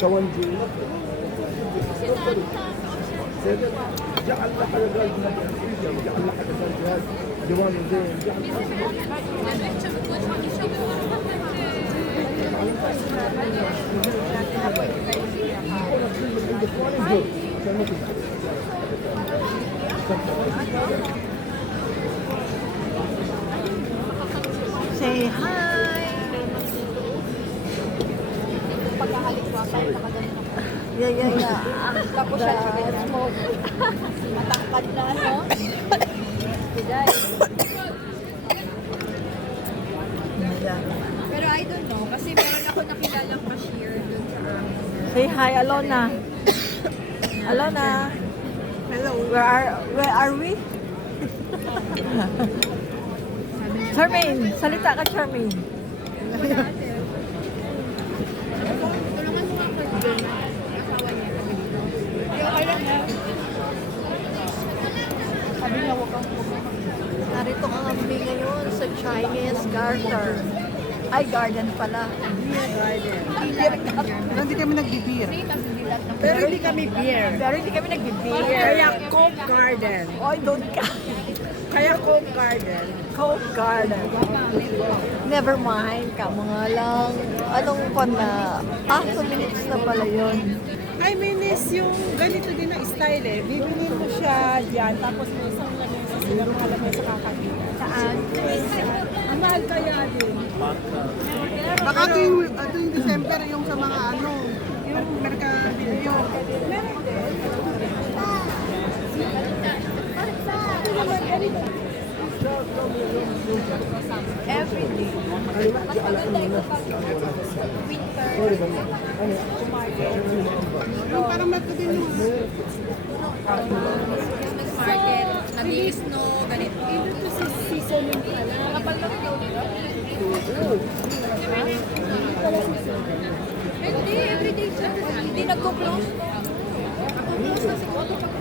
توجه جعل لك الجهاز جعل لك الجهاز ديوان زين Say hi! Yeah. Tapos siya smoke. Matangkad na, no? Pero I don't know, kasi meron ako nakilalang cashier dun sa amin. Say hi, Alona. Alona. Hello. Where are we? Charmaine, salita ka, Charmaine. Tulungan mo nga ako dun. Asawa niya kami dito. Okay lang na. Sabi niya, huwag kang Narito kami ngayon sa Chinese Garden. Ay, garden pala. Beer garden. Hindi kami nagbibir. Pero hindi kami beer. Pero hindi kami nagbibigay. Kaya Coke Garden. Oy, doon ka. Kaya Coke Garden. Coke Garden. Never mind, kamo nga lang. Anong pa na? 2 minutes na pala yun. I mean, is yung ganito din na style eh. Bibilin mo siya dyan, tapos may isang ganyan sa sinamahala niya sa kakakita. Saan? Ang mahal kaya din. Baka ito yung December, yung sa mga ano, yung merkabilio. Meron din. Every day. Mas maganda ito pag winter. Yung parang magkabin yung Christmas market, nag-i-snow, ganito. ito sa season yung pala. Kapal na rin yun, no? Hindi, everyday siya. Hindi nagko-close. Nagko-close na siguro pag